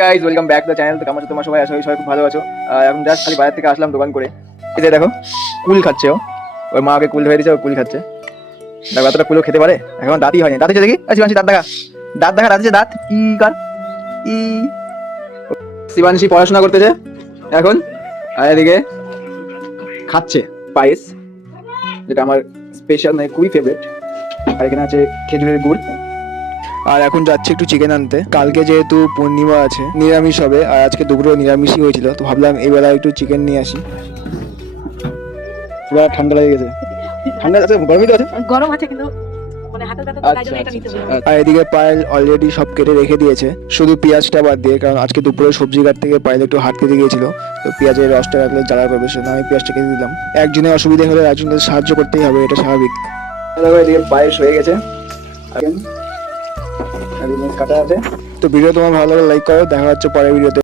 Guys welcome back to the channel. তো কেমন আছো তোমরা সবাই? আশা করি সবাই খুব ভালো আছো। এখন জাস্ট খালি বাইরে থেকে আসলাম দোকান করে। এই যে দেখো কুল খাচ্ছে ও, ওর মা ওকে কুল ধরে দিয়েছে, ও কুল খাচ্ছে। দেখো এতটা কুলও খেতে পারে, এখন দাঁতই হয়নি। দাঁত হচ্ছে দেখি, শিবাংশী দাঁত দেখা, দাঁত দেখা, দাঁত হচ্ছে দাঁত ই কর ই। শিবাংশী পড়াশোনা করতেছে এখন, আর এদিকে খাচ্ছে পায়েস, যেটা আমার স্পেশাল মানে খুবই ফেভারিট। আর এখানে আছে খেজুরের গুড়। আর এখন যাচ্ছে একটু চিকেন আনতে। কালকে যেহেতু পূর্ণিমা আছে, নিরামিষ হবে, আর আজকে দুপুরে নিরামিষই হয়েছিল, তো ভাবলাম এই বেলা একটু চিকেন নিয়ে আসি। পুরো ঠান্ডা লেগে গেছে। ঠান্ডা আছে, গরমই তো আছে। গরম আছে কিন্তু মানে হাতে হাতে তাই জন্য এটা নিতে হবে। আর এদিকে পায়েল অলরেডি সব কেটে রেখে দিয়েছে, শুধু পেঁয়াজটা বাদ দিয়ে, কারণ আজকে দুপুরে সবজি কাটতে গিয়ে পায়েল একটু হাত কেটে গিয়েছিল, তো পেঁয়াজের রসটা রাখলে জ্বালা করবে, সেজন্য আমি পেঁয়াজটা কেটে দিলাম। একজনের অসুবিধা হলে একজনের সাহায্য করতেই হবে, এটা স্বাভাবিক। এদিকে পায়েস হয়ে গেছে, কাটা আছে। তো ভিডিও তোমার ভালো লাগলে লাইক করো, দেখা হচ্ছে পরের ভিডিওতে।